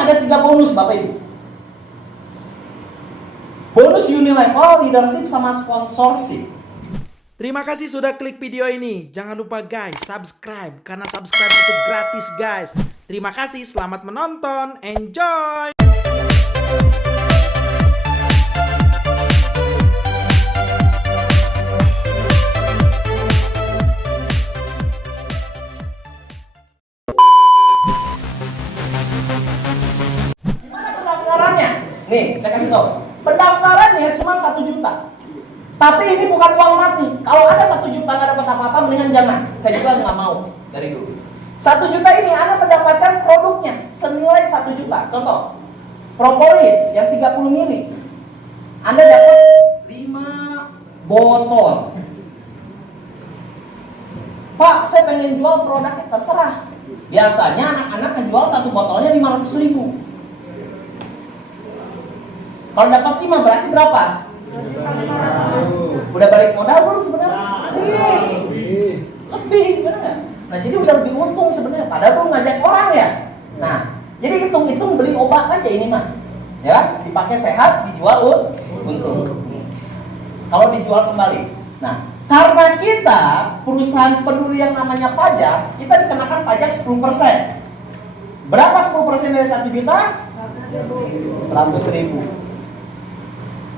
ada 3 bonus Bapak Ibu. Bonus unilevel, leadership, sama sponsorship. Terima kasih sudah klik video ini. Jangan lupa guys, subscribe. Karena subscribe itu gratis guys. Terima kasih, selamat menonton. Enjoy! Gimana pendaftarannya? Nih, saya kasih tahu. Pendaftarannya cuma 1 juta. Tapi ini bukan uang mati. Kalau ada 1 juta nggak dapat apa-apa, mendingan jangan. Saya juga nggak mau dari dulu. 1 juta ini Anda mendapatkan produknya senilai 1 juta. Contoh, propolis yang 30 mili. Anda dapat 5 botol. Pak, saya pengen jual produknya, terserah. Biasanya anak-anak menjual 1 botolnya 500.000. Kalau dapat 5 berarti berapa? Udah balik modal belum sebenarnya? Lebih, benar nggak? Nah, jadi udah lebih untung sebenarnya. Padahal belum ngajak orang ya. Nah, jadi hitung-hitung beli obat aja ini mah, ya, dipakai sehat, dijual untung. Kalau dijual kembali. Nah, karena kita perusahaan peduli yang namanya pajak, kita dikenakan pajak 10%. Berapa 10% dari 1 juta? 100.000.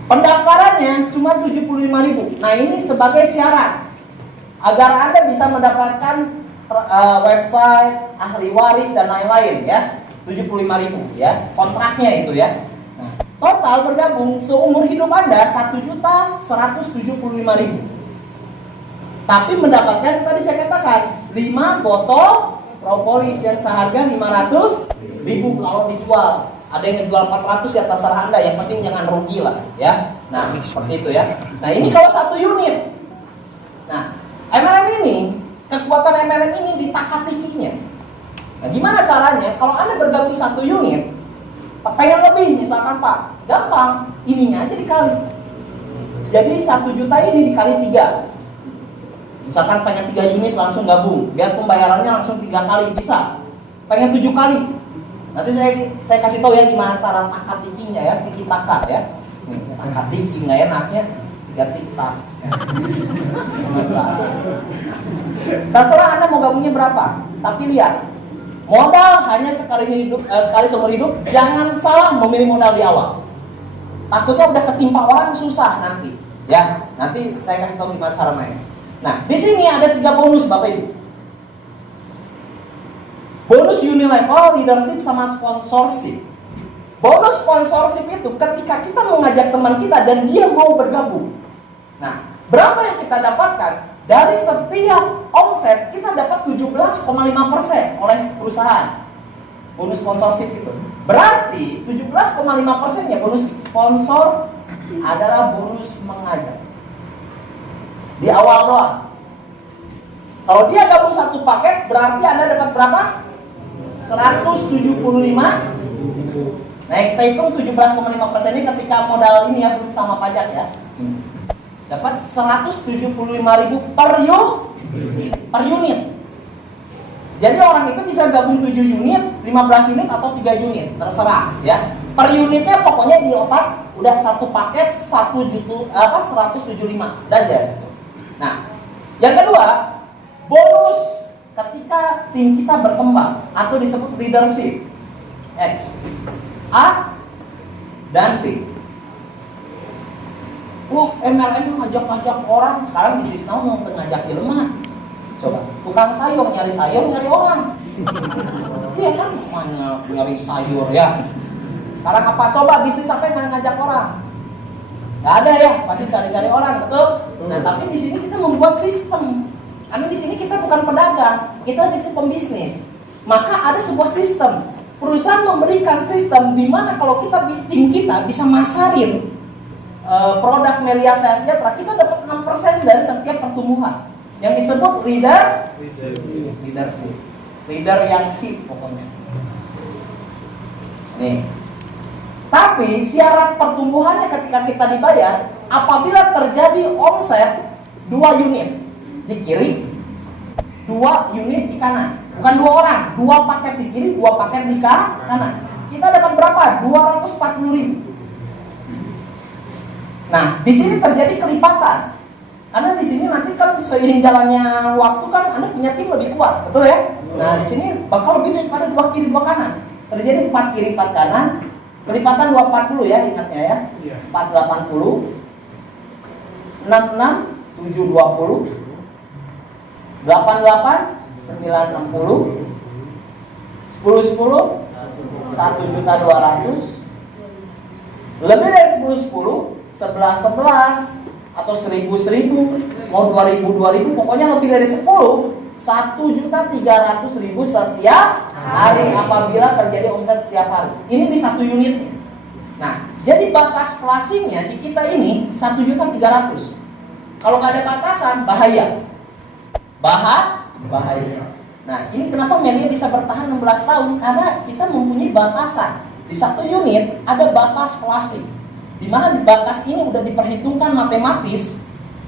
Pendaftarannya cuma 75.000. Nah, ini sebagai syarat agar Anda bisa mendapatkan website, ahli waris dan lain-lain ya. 75.000 ya. Kontraknya itu ya. Nah, total bergabung seumur hidup Anda 1.175.000. Tapi mendapatkan tadi saya katakan 5 botol propolis yang seharga 500.000 kalau dijual. Ada yang ngejual 400 ya, terserah Anda, yang penting jangan rugi lah ya. Nah, seperti itu ya. Nah, ini kalau 1 unit. Nah, MLM ini, kekuatan MLM ini di takatikinya. Nah, gimana caranya? Kalau Anda bergabung 1 unit, pengen lebih misalkan Pak, gampang, ininya aja dikali. Jadi 1 juta ini dikali 3. Misalkan pengen 3 unit langsung gabung, biar pembayarannya langsung 3 kali bisa. Pengen 7 kali. Nanti saya kasih tahu ya gimana cara takatikinya ya, tiki taka ya. Nih, takatiki nggak enaknya 3 tiktak. Terserah Anda mau gabungnya berapa, tapi lihat modal hanya sekali seumur hidup. Jangan salah memilih modal di awal. Takutnya udah ketimpa orang susah nanti. Ya, nanti saya kasih tahu gimana cara main. Nah, di sini ada 3 bonus Bapak Ibu. Bonus unilevel, leadership, sama sponsorship. Bonus sponsorship itu ketika kita mengajak teman kita dan dia mau bergabung. Nah, berapa yang kita dapatkan? Dari setiap omset kita dapat 17,5% oleh perusahaan. Bonus sponsorship itu. Berarti 17,5%-nya bonus sponsor adalah bonus mengajak. Di awal doang. Kalau dia gabung 1 paket, berarti Anda dapat berapa? 175. Nah, kita hitung 17,5%-nya ketika modal ini ya, belum sama pajak ya. Dapat 175.000 per unit. Jadi orang itu bisa gabung 7 unit, 15 unit atau 3 unit, terserah ya. Per unitnya pokoknya di otak udah 1 paket 175 aja. Nah, yang kedua, bonus ketika tim kita berkembang atau disebut leadership. X, A, dan B. Wah, MLM ngajak-ngajak orang. Sekarang bisnis now mau ngajak jelema. Coba, tukang sayur nyari orang. Iya kan, mana nyari sayur ya. Sekarang apa? Coba bisnis apa yang ngajak orang? Gak ada ya, pasti cari-cari orang, betul? Nah, tapi di sini kita membuat sistem. Karena di sini kita bukan pedagang, kita di sini pembisnis. Maka ada sebuah sistem. Perusahaan memberikan sistem di mana kalau kita tim kita bisa masarin produk Melia Sejahtera, kita dapat 6% dari setiap pertumbuhan. Yang disebut leadership. Leader yang sip pokoknya. Nih. Tapi syarat pertumbuhannya ketika kita dibayar apabila terjadi omset 2 unit di kiri, 2 unit di kanan. Bukan 2 orang, 2 paket di kiri, 2 paket di kanan. kita dapat berapa? 240.000. Nah, di sini terjadi kelipatan. Karena di sini nanti kan seiring jalannya waktu kan Anda punya tim lebih kuat, betul ya? Nah, di sini bakal lebih daripada 2 kiri 2 kanan. Terjadi 4 kiri 4 kanan. Kelipatan 240 ya, ingatnya ya. 480, 66, 720, 88, 960, 1010, 1.200.000, lebih dari 1010, 1111 atau 1000, mau 2000, pokoknya lebih dari 10, 1.300.000 setiap hari apabila terjadi omset setiap hari. Ini di 1 unit. Nah, jadi batas flashingnya di kita ini 1.300.000. Kalau nggak ada batasan, bahaya. Bahaya. Nah, ini kenapa Melia bisa bertahan 16 tahun? Karena kita mempunyai batasan. Di 1 unit ada batas flashing, di mana di batas ini udah diperhitungkan matematis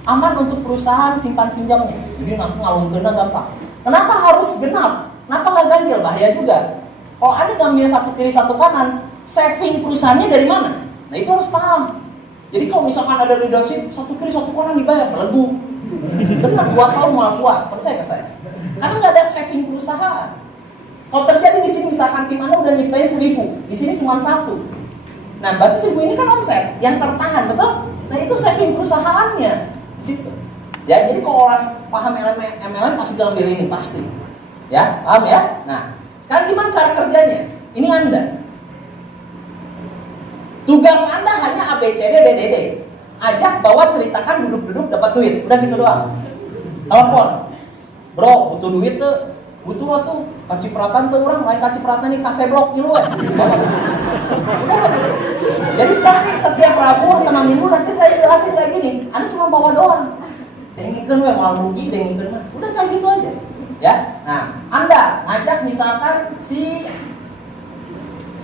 aman untuk perusahaan simpan pinjamnya. Jadi nanti ngalung kena gampang. Kenapa harus genap? Kenapa nggak ganjil? Bahaya juga. Kalau ada ngambil 1 kiri 1 kanan, saving perusahaannya dari mana? Nah, itu harus paham. Jadi kalau misalkan ada leadership 1 kiri 1 kanan dibayar, melegu. Benar, 2 tahun malah kuat, percaya ke saya. Karena nggak ada saving perusahaan. Kalau terjadi di sini misalkan tim Anda udah nyiptain 1000, di sini cuma 1. Nah, berarti 1000 ini kan omset yang tertahan, betul? Nah, itu saving perusahaannya di situ. Ya, jadi kalau orang paham MLM pasti ngambil ini pasti. Ya, paham ya? Nah, sekarang gimana cara kerjanya? Ini Anda. Tugas Anda hanya ABCD. Ajak, bawa, ceritakan, duduk-duduk, dapat duit. Udah gitu doang. Telepon. Bro, butuh duit tuh. Butuh tuh. Kacipratan tuh orang. Lain kacipratan nih, kasih blok gitu kan. Jadi nanti setiap Rabu sama Minggu nanti saya jelasin kayak gini. Anda cuma bawa doang. Dengingkan we, malah rugi, dengingkan mah. Udah kayak gitu aja. Ya. Nah, Anda ajak misalkan si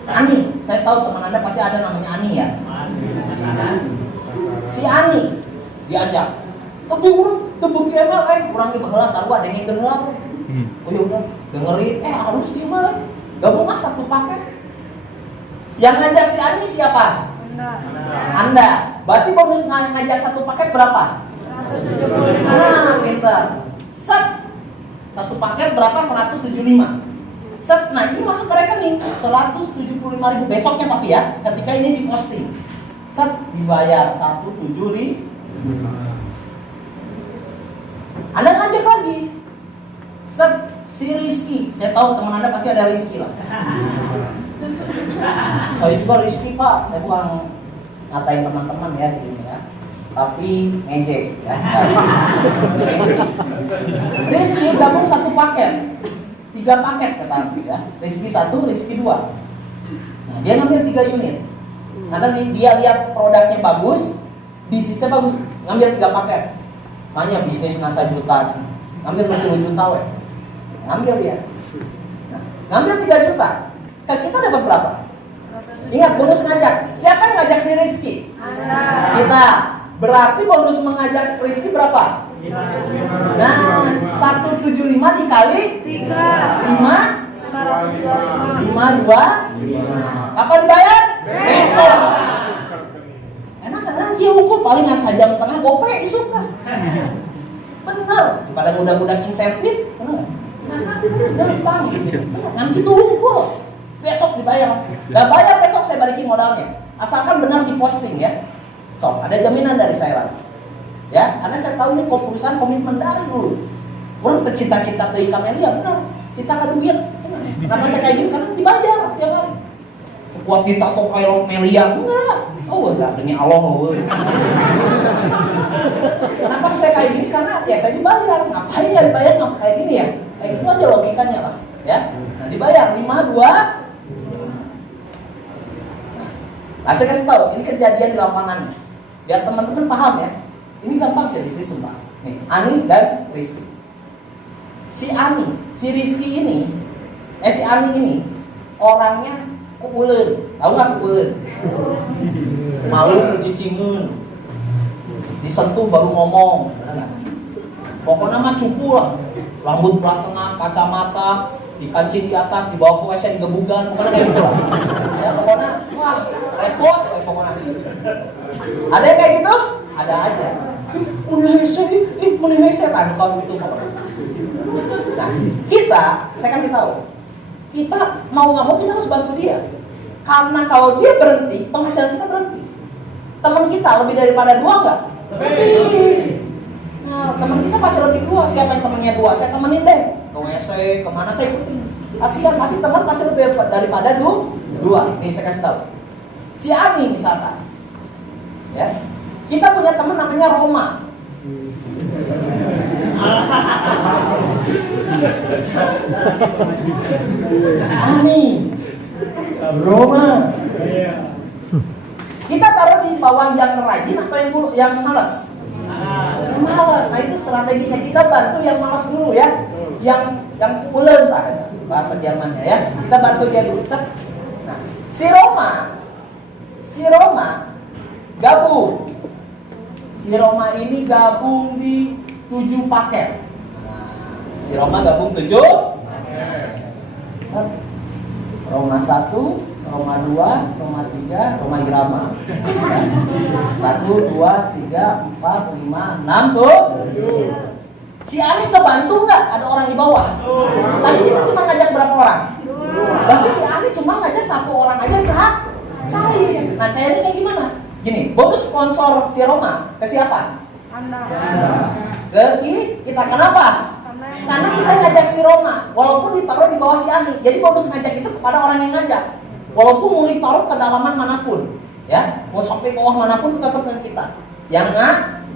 Ani. Saya tahu teman Anda pasti ada namanya Ani ya. Si Ani diajak, tapi orang tebuki MLM, orang dibaheula sarua dengengkeun heula. Oh ya udah, dengerin, harus gimana? Gabung satu paket. Yang ngajak si Ani siapa? Anda. Berarti bonus ngajak satu paket berapa? 175. Nah, pintar. Set. Satu paket berapa? 175. Set. Nah, ini masuk ke rekening 175.000 besoknya tapi ya, ketika ini diposting. Set dibayar 175. Anda ngajak lagi. Set si Rizky. Saya tahu teman Anda pasti ada Rizky lah. Saya juga Rizky Pak. Saya bukan ngatain teman-teman ya di sini ya. Tapi ngejek ya. Rizky gabung satu paket. 3 paket kata Anda ya. Rizky 1, Rizky 2. Nah, dia ngambil 3 unit. Karena dia lihat produknya bagus, bisnisnya bagus, ngambil 3 paket. Makanya bisnis nasa juta, ngambil 60 juta we. Ngambil dia. Nah, ngambil 3 juta. Kita dapat berapa? Ingat bonus ngajak. Siapa yang ngajak si Rizky? Kita. Berarti bonus mengajak Rizky berapa? Nah, 175 dikali 3. 5, 2. Kapan bayar? Besok. Enak kan dia hukum palingan sejam setengah gope isuk kan. Benar. Pada mudah-mudahan insentif, benar nggak? Gampang gitu. Nanti tuh hukum. Besok dibayar. Gak bayar besok saya balikin modalnya. Asalkan benar diposting ya. So, ada jaminan dari saya lagi. Ya, karena saya tahu ini perusahaan komitmen dari dulu. Orang cita-cita ke income ya benar. Cita ke duit. Kenapa saya kayak gini? Karena dibayar tiap hari. Sekuat ditato I love Melia enggak. Oh, enggak demi Allah. Kenapa saya kayak gini? Karena ya saya dibayar. Ngapain nggak dibayar? Ngapa kayak gini ya? Kayak gitu aja logikanya lah. Ya, nah, dibayar 5, 2. Nah, saya kasih tahu, ini kejadian di lapangan. Biar teman-teman paham ya. Ini gampang sih bisnis sumpah. Nih, Ani dan Rizky. Si Rizky ini, si Ani ini orangnya kuuleun. Tahu nggak kuuleun? Malu cicingun. Disentuh baru ngomong. Pokoknya mah cupu lah. Rambut belah tengah, kacamata, dikancing di atas, dibawa ke WC digebugan, pokoknya kayak gitu lah. Ada yang kayak gitu? Ada aja. Mulai hese kan kalau segitu mau. Nah, saya kasih tahu. Kita mau nggak mau kita harus bantu dia. Karena kalau dia berhenti, penghasilan kita berhenti. Teman kita lebih daripada 2 nggak? Lebih. Nah, teman kita pasti lebih 2. Siapa yang temannya 2? Saya temenin deh. Ke WC, kemana saya ikutin. Kasihan, pasti teman pasti lebih daripada 2. Nih saya kasih tahu. Si Ani misalkan, ya, kita punya teman namanya Roma. Ani, Roma. Kita taruh di bawah yang rajin atau yang malas? Yang malas. Nah itu strateginya, kita bantu yang malas dulu ya. Yang ulen bahasa Jermannya ya. Kita bantu dia dulu. Nah, si Roma gabung. Si Roma ini gabung di 7 paket. Si Roma gabung 7 paket. Roma 1, Roma 2, Roma 3, Roma Irama. 1, 2, 3, 4, 5, 6 tuh. Si Ani kebantu nggak? Ada orang di bawah. Tadi kita cuma ngajak berapa orang? Tapi si Ani cuma ngajak 1 orang aja cari. Nah cairnya kayak gimana? Gini, bonus sponsor si Roma ke siapa? Anda. Ke kita. Kenapa? Karena kita ngajak si Roma, walaupun ditaruh di bawah si Ani. Jadi bonus ngajak itu kepada orang yang ngajak. Walaupun mau ditaruh kedalaman manapun, ya, mau sampai bawah manapun tetap ke kita yang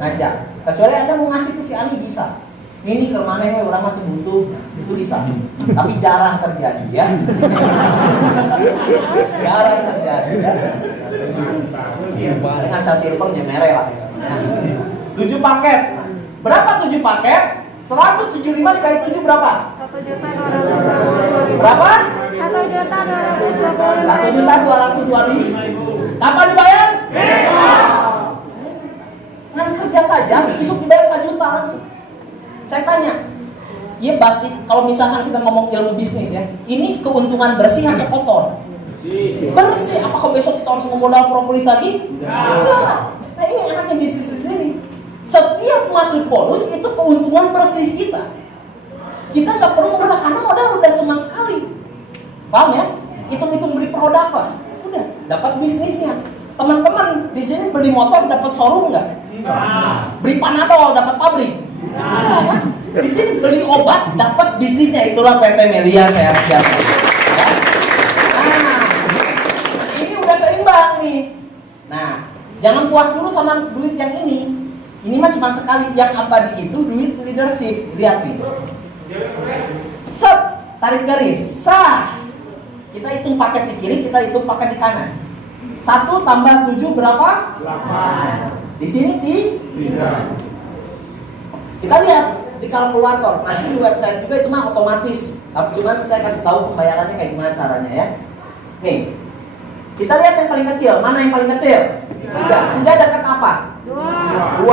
ngajak. Kecuali Anda mau ngasih ke si Ani bisa. Ini ke mana ya orang mati butuh, itu bisa. Tapi jarang terjadi ya. Jarang terjadi ya. Paling asal silvernya merah lah. 7 paket. Berapa 7 paket? 175 dikali 7 berapa? 1.225.000. Berapa? 1.225.000. 1.225.000. Kapan dibayar? Besok. Ngan kerja saja, besok dibayar 1 juta langsung. Saya tanya, ya berarti kalau misalkan kita ngomong ilmu bisnis ya, ini keuntungan bersih atau kotor? Bersih. Apakah besok kita harus memodal propolis lagi? Enggak. Nah ini enaknya bisnis di sini. Setiap masuk bonus itu keuntungan bersih kita. Kita nggak perlu modal karena modal udah cuma sekali. Paham ya? Hitung-hitung beli produk lah. Udah dapat bisnisnya. Teman-teman di sini beli motor dapat showroom nggak? Beli panadol dapat pabrik. Nah, di sini beli obat dapat bisnisnya. Itulah PT Melia Sehat Sejahtera. Ya? Nah, ini udah seimbang nih. Nah, jangan puas dulu sama duit yang ini. Ini mah cuma sekali. Yang abadi itu duit leadership. Lihat nih. Set, tarik garis. Sah. Kita hitung paket di kiri, kita hitung paket di kanan. 1 tambah 7 berapa? 8. Di sini 3. Kita lihat di kalkulator. Nanti di website juga itu mah otomatis. Tapi cuman saya kasih tahu pembayarannya kayak gimana caranya ya. Nih. Kita lihat yang paling kecil. Mana yang paling kecil? 3. 3 dekat apa? 2.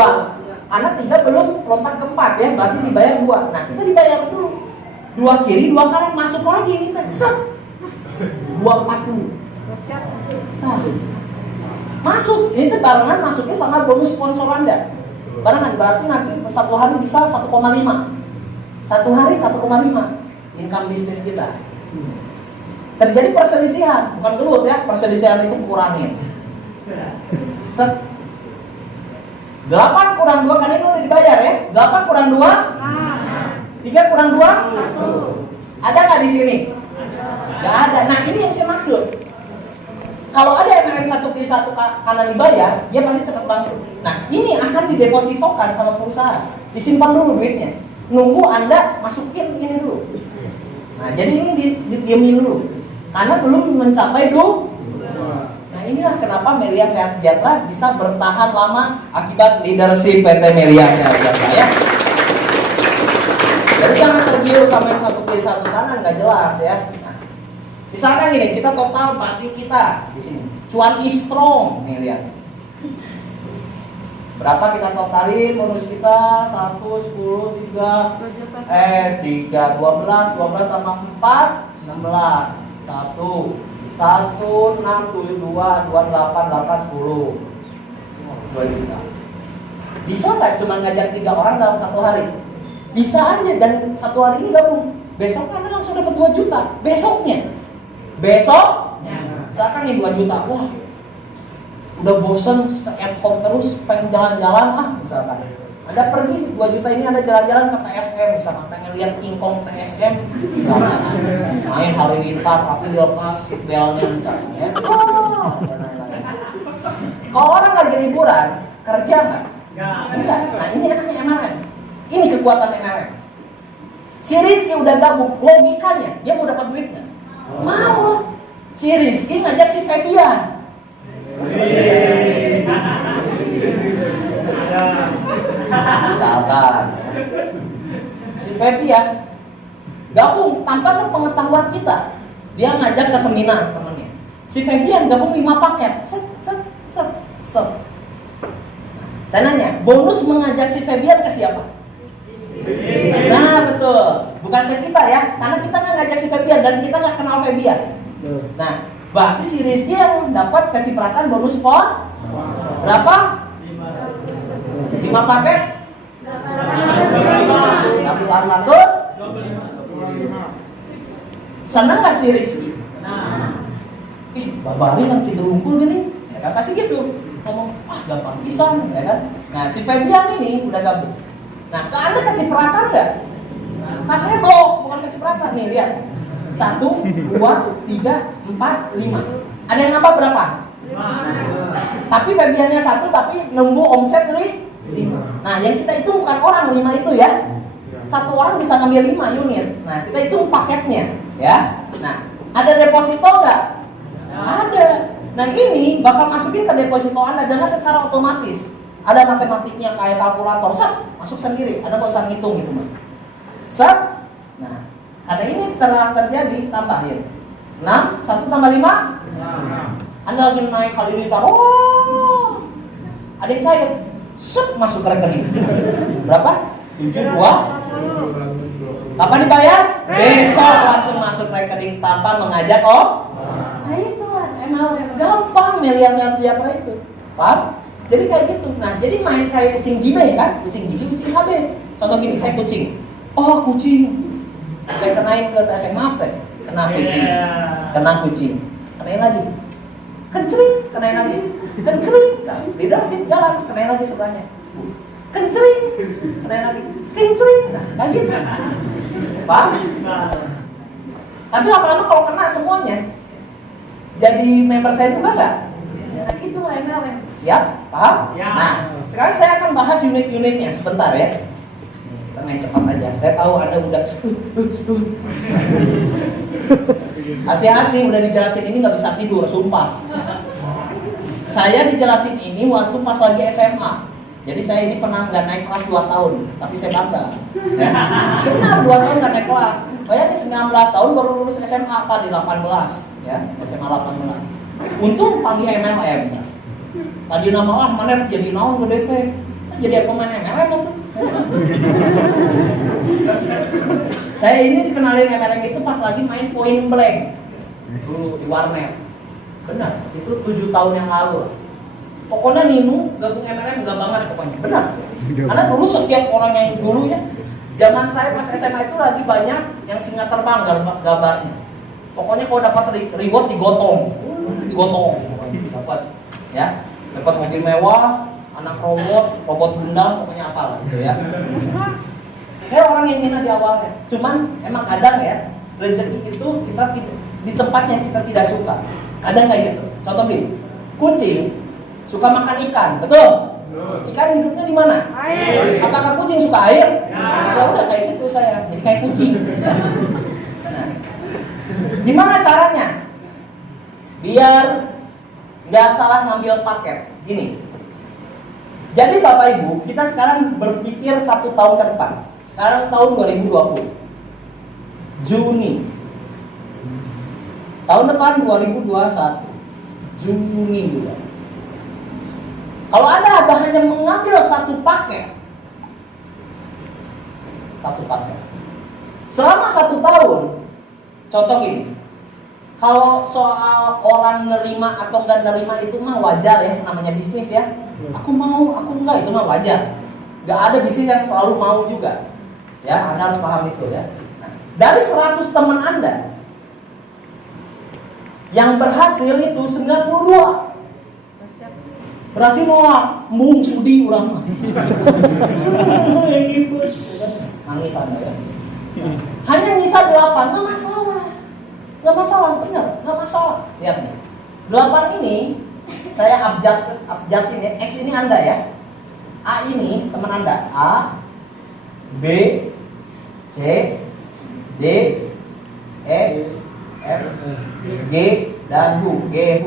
Karena 3 belum lompat ke 4 ya. Berarti dibayar 2. Nah, kita dibayar dulu. 2 kiri, 2 kanan masuk lagi ini tadi. Set. 240. Nah, masuk. Ini tuh barengan masuknya sama bonus sponsor Anda. Barengan berarti nanti 1 hari bisa 1,5. 1 hari 1,5 income bisnis kita. Terjadi perselisihan, bukan gelut ya, perselisihan itu kurangin. Set. 8 kurang 2 kan ini udah dibayar ya. 8 kurang 2? 3 kurang 2? 1. Ada nggak di sini? Nggak ada. Nah ini yang saya maksud. Kalau ada yang 1 kiri 1 kanan dibayar, dia pasti cepat bangkrut. Nah ini akan didepositokan sama perusahaan. Disimpan dulu duitnya. Nunggu Anda masukin ini dulu. Nah jadi ini didiemin dulu. Karena belum mencapai 2. Nah inilah kenapa Melia Sehat Sejahtera bisa bertahan lama akibat leadership PT Melia Sehat Sejahtera ya. Jadi jangan tergiur sama yang 1 kiri 1 kanan, nggak jelas ya. Nah, misalkan gini, kita total bati kita di sini. Cuan is strong, nih lihat. Berapa kita totalin bonus kita? 1, 10, 3, 12 tambah 4, 16. 1, 6, 7, 2, 8, 8, 10. 2 juta. Bisa nggak cuma ngajak 3 orang dalam 1 hari? Bisa aja, dan 1 hari ini gabung. Besoknya Anda langsung dapat 2 juta. Besoknya. Misalkan nih 2 juta. Wah, udah bosen stay at home terus, pengen jalan-jalan misalkan. Anda pergi 2 juta ini Anda jalan-jalan ke TSM misalkan, pengen lihat ingkong TSM misalkan. Main halilintar tapi dilepas seatbeltnya misalkan ya. Kalau orang lagi liburan, kerja nggak? Enggak. Nah ini enaknya MLM. Ini kekuatan MLM. Si Rizky udah gabung, logikanya dia mau dapat duit nggak? Mau lah. Si Rizky ngajak si Febian. Misalkan si Febian gabung tanpa sepengetahuan kita, dia ngajak ke seminar temennya. Si Febian gabung 5 paket. Set. Saya nanya, bonus mengajak si Febian ke siapa? Nah betul, bukan ke kita ya, karena kita nggak ngajak si Febian dan kita nggak kenal Febian. Nah, berarti si Rizky yang dapat kecipratan bonus pon berapa? 5 paket? 800? Senang nggak si Rizky? Ih, babari kan kita unggul gini, ya kan pasti gitu. Ngomong, gampang pisan, ya kan? Nah, si Febian ini udah gabung. Nah, ke Anda kecipratan nggak? Kasih blok, bukan kecipratan nih, lihat. 1, 2, 3, 4, 5. Ada yang nambah berapa? 5. Tapi Febiannya 1, tapi nembus omset 5. Nah, yang kita itu bukan orang 5 itu ya. 1 orang bisa ngambil 5 unit. Nah, kita hitung paketnya, ya. Nah, ada deposito nggak? Ada. Nah, ini bakal masukin ke deposito Anda dengan secara otomatis. Ada matematiknya kayak kalkulator, set, masuk sendiri. Anda nggak usah ngitung itu mah. Set. Nah, ada ini telah terjadi, tambahin 6, 1 tambah 5 Anda lagi naik halilintar, ada yang cair, set, masuk ke rekening. Berapa? 72. Kapan dibayar? Besok langsung masuk rekening tanpa mengajak Nah itulah MLM, gampang miliar sejahtera itu. Paham? Jadi kayak gitu. Nah, jadi main kayak kucing jibe kan? Kucing gigi, kucing KB. Contoh gini, saya kucing. Kucing. Saya kenain ke TTM apa? Kena kucing. Kenain lagi. Kencring, kenain lagi. Kencring. Nah, leadership jalan, kenain lagi sebelahnya. Kencring, kenain lagi. Kencring. Nah, kayak gitu. Paham? Tapi lama-lama kalau kena semuanya, jadi member saya juga nggak? Nah, itulah MLM. Siap? Paham? Ya. Nah, sekarang saya akan bahas unit-unitnya sebentar ya. Kita main cepat aja. Saya tahu Anda udah hati-hati, udah dijelasin ini nggak bisa tidur, sumpah. Saya dijelasin ini waktu pas lagi SMA. Jadi saya ini pernah nggak naik kelas 2 tahun, tapi saya bangga. Ya. Benar 2 tahun nggak naik kelas. Bayangin 19 tahun baru lulus SMA tadi 18, ya SMA 18. Untung panggil MLM. Tadi nama mana jadi naon gede teh. Jadi pemain MLM tuh. Saya ini dikenalin MLM itu pas lagi main Point Blank dulu di warnet. Benar, itu 7 tahun yang lalu. Pokoknya Ninu gabung MLM enggak banget pokoknya. Benar sih. Karena dulu setiap orang yang dulu ya, zaman saya pas SMA itu lagi banyak yang singa terbang gambarnya. Pokoknya kalau dapat reward digotong. Dapat ya. Dapat mobil mewah, anak robot bunda, pokoknya apalah gitu ya. Saya orang yang hina di awalnya. Cuman emang kadang ya, rezeki itu kita di tempat yang kita tidak suka. Kadang kayak gitu. Contoh gini, kucing suka makan ikan, betul? Ikan hidupnya di mana? Air. Apakah kucing suka air? Ya udah kayak gitu saya, jadi kayak kucing. Nah, gimana caranya? Biar nggak salah ngambil paket. Gini. Jadi Bapak Ibu, kita sekarang berpikir 1 tahun ke depan. Sekarang tahun 2020. Juni. Tahun depan 2021. Juni juga. Kalau Anda hanya mengambil 1 paket, selama 1 tahun, contoh gini, Kalau soal orang nerima atau enggak nerima itu mah wajar ya, namanya bisnis ya. Aku mau, aku enggak, itu mah wajar. Gak ada bisnis yang selalu mau juga. Ya, Anda harus paham itu ya. Nah, dari 100 teman Anda yang berhasil itu 92 berhasil nolak, mung sudi urang mah. Nangis Anda ya. Hanya nyisa 8, nggak masalah. Nggak masalah, benar, nggak masalah. Lihat nih, 8 ini saya abjatin ya. X ini Anda ya. A ini teman Anda. A, B, C, D, E, F, G, dan H. G, H.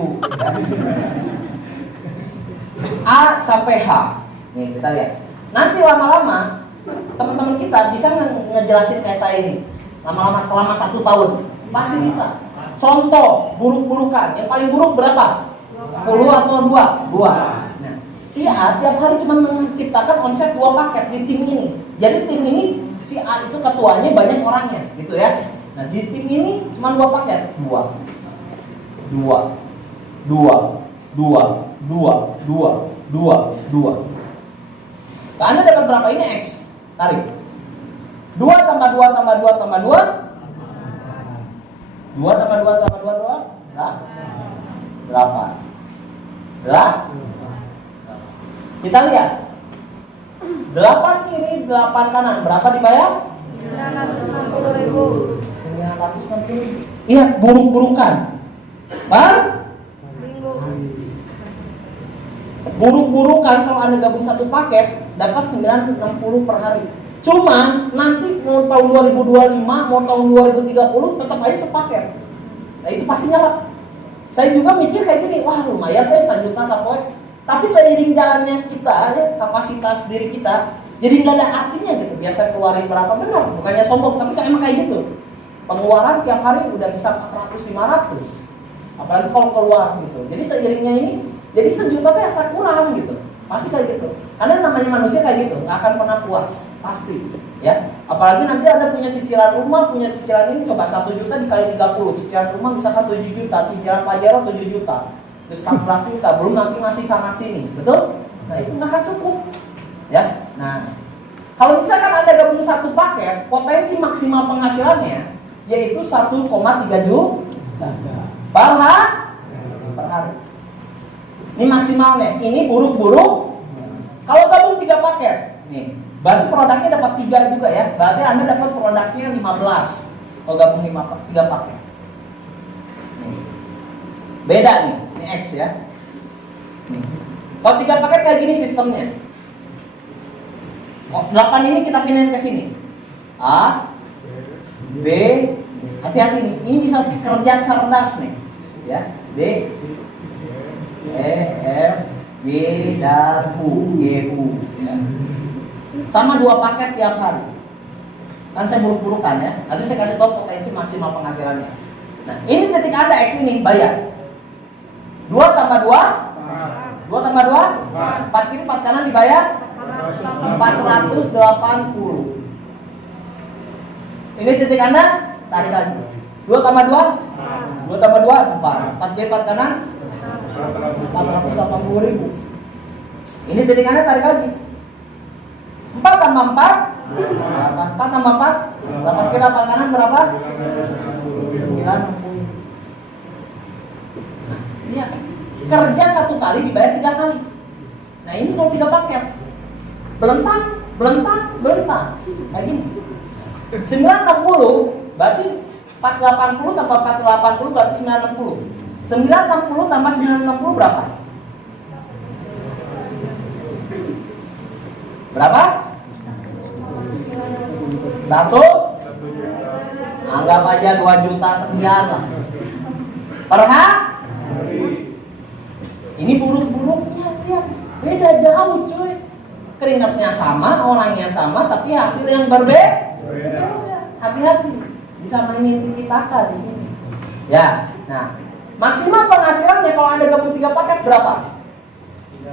A sampai H. Nih kita lihat. Nanti lama-lama teman-teman kita bisa ngejelasin kayak saya ini. Lama-lama selama 1 tahun pasti bisa. Contoh buruk-burukan. Yang paling buruk berapa? 10 atau 2? 2. Nah, si A tiap hari cuma menciptakan omset 2 paket di tim ini. Jadi tim ini si A itu ketuanya banyak orangnya, gitu ya. Nah, di tim ini cuma 2 paket. 2. Anda dapat berapa ini X? Tarik. 2 tambah 2 tambah 2 tambah 2. 2 tambah 2 tambah 2 berapa? Kita lihat. 8 kiri, 8 kanan. Berapa dibayar? 960.000. 960.000. Iya, buruk-burukan. Buruk-burukan kalau Anda gabung 1 paket dapat 960 per hari. Cuman nanti mau tahun 2025, mau tahun 2030 tetap aja sepaket. Nah itu pasti nyala. Saya juga mikir kayak gini, wah lumayan deh 1 juta sapoe. Tapi seiring jalannya kita, ya, kapasitas diri kita, jadi nggak ada artinya gitu. Biasa keluarin berapa, benar, bukannya sombong, tapi emang kayak gitu. Pengeluaran tiap hari udah bisa 400-500. Apalagi kalau keluar gitu. Jadi seiringnya ini, jadi 1 juta tuh asa kurang gitu. Pasti kayak gitu. Karena namanya manusia kayak gitu, nggak akan pernah puas, pasti. Ya, apalagi nanti Anda punya cicilan rumah, punya cicilan ini, coba 1 juta dikali 30, cicilan rumah misalkan 7 juta, cicilan pajero 7 juta, terus 14 juta, belum nanti masih sana sini, betul? Nah itu nggak akan cukup. Ya, nah kalau misalkan Anda gabung 1 paket, potensi maksimal penghasilannya yaitu 1,3 juta per hari. Ini maksimalnya. Ini buruk-buruk. Kalau gabung 3 paket, nih, berarti produknya dapat 3 juga ya. Berarti Anda dapat produknya 15. Kalau gabung 3 paket. Nih. Beda nih, ini X ya. Nih. Kalau 3 paket kayak gini sistemnya. 8 ini kita pindahin ke sini. A, B, hati-hati nih. Ini bisa kerja cerdas nih. Ya, D, E, F, G, dan H, G, H. Ya. Sama 2 paket tiap hari. Kan saya buruk-burukan ya. Nanti saya kasih tahu potensi maksimal penghasilannya. Nah, ini titik Anda X ini bayar. 2 tambah 2? 2 tambah 2? 4 kiri 4 kanan dibayar 480. Ini titik Anda, tarik lagi. 2 tambah 2? 2 tambah 2? 4. 4 kiri 4 kanan 480.000. Ini titik Anda, tarik lagi. 4 tambah 4? 4 tambah 4? 8 kiri 8 kanan berapa? 90. Lihat, kerja 1 kali dibayar 3 kali. Nah ini kalau 3 paket, belentang, kayak gini. 960 berarti 480 tambah 480 berarti 960. 960 tambah 960 berapa? Berapa? 1? Anggap aja 2 juta sekian lah. Per hari? Ini buruk-buruknya, lihat. Beda jauh cuy. Keringatnya sama, orangnya sama, tapi hasil yang berbeda. Hati-hati, bisa menitipitaka di sini. Ya, nah, maksimal penghasilannya kalau Anda gabung 3 paket berapa?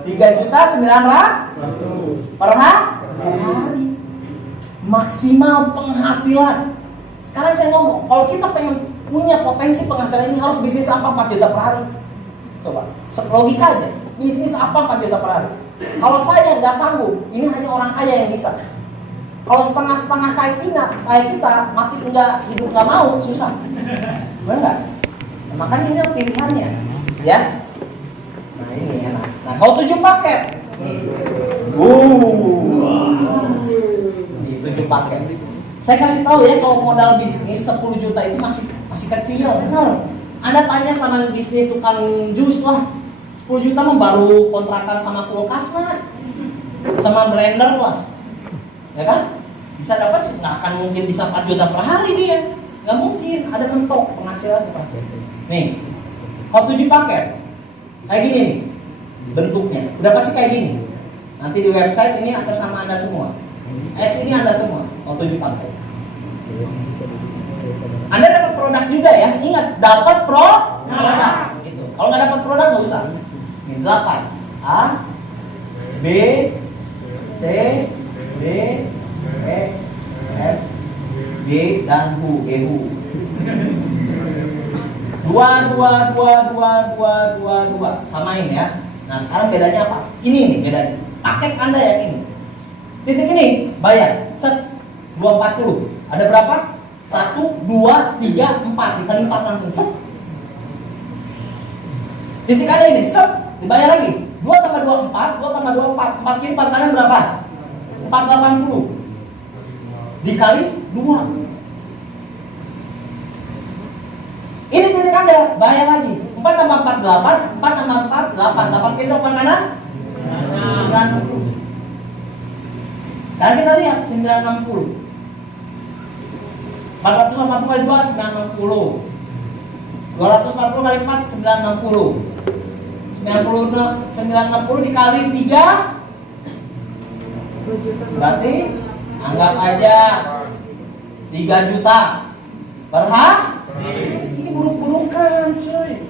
3.900.000 per hari. Maksimal penghasilan. Sekarang saya ngomong, kalau kita pengen punya potensi penghasilan ini harus bisnis apa 4 juta per hari? Coba, logika aja. Bisnis apa 4 juta per hari? Kalau saya nggak sanggup, ini hanya orang kaya yang bisa. Kalau setengah-setengah kayak kita mati enggak, hidup nggak mau, susah. Benar nggak? Nah, makanya ini pilihannya, ya. Nah ini enak. Nah kalau 7 paket, nih. Nih 7 paket. Saya kasih tahu ya, kalau modal bisnis 10 juta itu masih kecil, benar. Anda tanya sama bisnis tukang jus lah, 10 juta mah baru kontrakan sama kulkas lah, sama blender lah, ya kan? Bisa dapat, nggak akan mungkin bisa 4 juta per hari dia, nggak mungkin. Ada mentok penghasilan pasti. Nih, kalau 7 paket, kayak gini nih bentuknya, udah pasti kayak gini. Nanti di website ini atas nama Anda semua, X ini Anda semua, kalau 7 paket. Anda dapat produk juga ya, ingat dapat produk. Gitu. Kalau nggak dapat produk nggak usah. Ini 8 A, B, C, D, E, F, G dan U, dua samain ya. Nah sekarang bedanya apa? Ini nih bedanya. Paket Anda yang ini. Titik ini bayar set 240. Ada berapa? 1, 2, 3, 4 dikali 4 langsung set. Titik Anda ini set dibayar lagi. 2 tambah 2 4, 2 tambah 2 4. 4 kali 4 kanan berapa? 480 dikali 2. Ini titik Anda, bayar lagi. 4 tambah 4, 8. 4 tambah 4, 8. 8 kali 8 kanan? 960. Sekarang kita lihat 960. 480 kali 2, 960. 240 kali 4, 960. 960 dikali 3. Berarti anggap aja 3 juta per hari. Ini buruk-burukan cuy.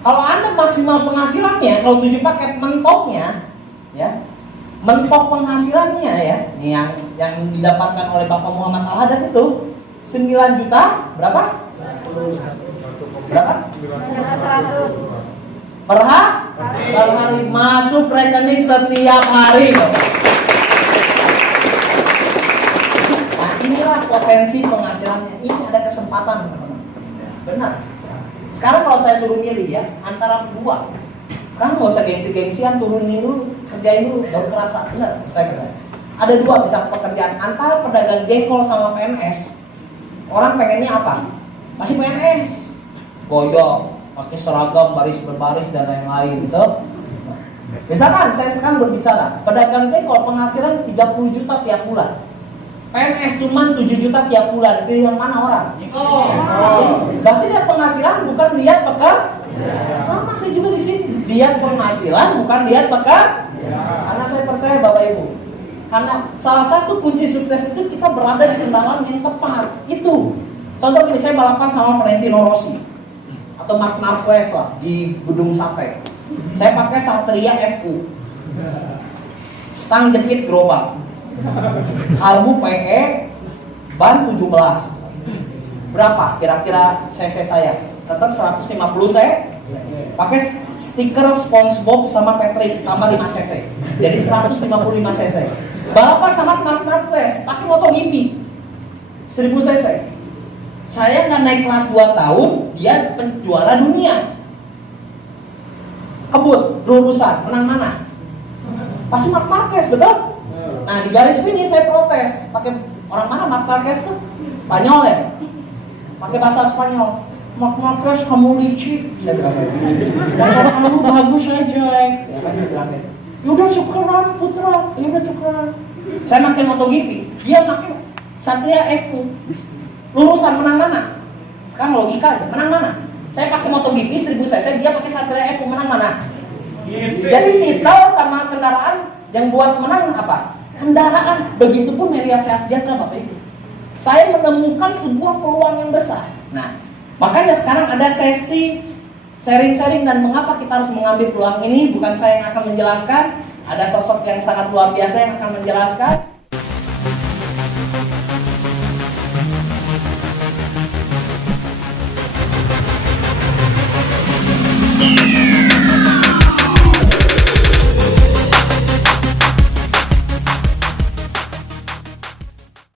Kalau Anda maksimal penghasilannya, kalau 7 paket mentoknya ya, mentok penghasilannya ya, ini yang didapatkan oleh Bapak Muhammad Al-Haddad itu 9 juta berapa? Berapa? 100 per hari masuk rekening setiap hari. Nah inilah potensi penghasilannya. Ini ada kesempatan teman-teman. Benar. Sekarang kalau saya suruh milih ya antara dua, sekarang nggak usah gengsi-gengsian, turunin dulu, kerjain dulu, baru kerasa. Benar, saya kata. Ada dua bisa pekerjaan antara pedagang jengkol sama PNS. Orang pengennya apa? Masih PNS, boyok, pakai seragam baris berbaris dan lain-lain gitu. Nah, misalkan saya sekarang berbicara, pedagang jengkol penghasilan 30 juta tiap bulan. PNS cuma 7 juta tiap bulan. Pilih yang mana orang? Berarti lihat penghasilan bukan lihat sama saya juga di sini. Lihat penghasilan bukan lihat karena saya percaya Bapak Ibu. Karena salah satu kunci sukses itu kita berada di kendaraan yang tepat. Itu. Contoh ini saya balapan sama Valentino Rossi atau Marc Marquez lah di gedung sate. Saya pakai Satria FU. Stang jepit gerobak. Harbu PE ban 17. Berapa kira-kira cc saya? Tetap 150 saya. Pakai stiker SpongeBob sama Patrick tambah 5 cc. Jadi 155 cc. Balapan sama Marc Marquez pakai MotoGP 1000 cc. Saya nggak naik kelas 2 tahun, dia penjuara dunia. Kebut, lurusan, menang mana? Pasti Marc Marquez, betul? Nah di garis finish saya protes. Pakai orang mana Marc Marquez tuh? Spanyol ya? Pakai bahasa Spanyol. Marc Marquez kamu licik. Saya bilang gitu. Coba kamu bagus aja. Ya kan saya bilang gitu. Yaudah syukuran putra. Yaudah syukuran. Saya makin MotoGP. Dia makin Satria FU. Lurusan menang mana? Sekarang logika aja. Menang mana? Saya pakai MotoGP 1000 cc. Dia pakai Satria FU. Menang mana? Jadi titel sama kendaraan yang buat menang apa? Kendaraan. Begitupun media sehat jantan Bapak Ibu. Saya menemukan sebuah peluang yang besar. Nah, makanya sekarang ada sesi sharing-sharing dan mengapa kita harus mengambil peluang ini. Bukan saya yang akan menjelaskan, ada sosok yang sangat luar biasa yang akan menjelaskan.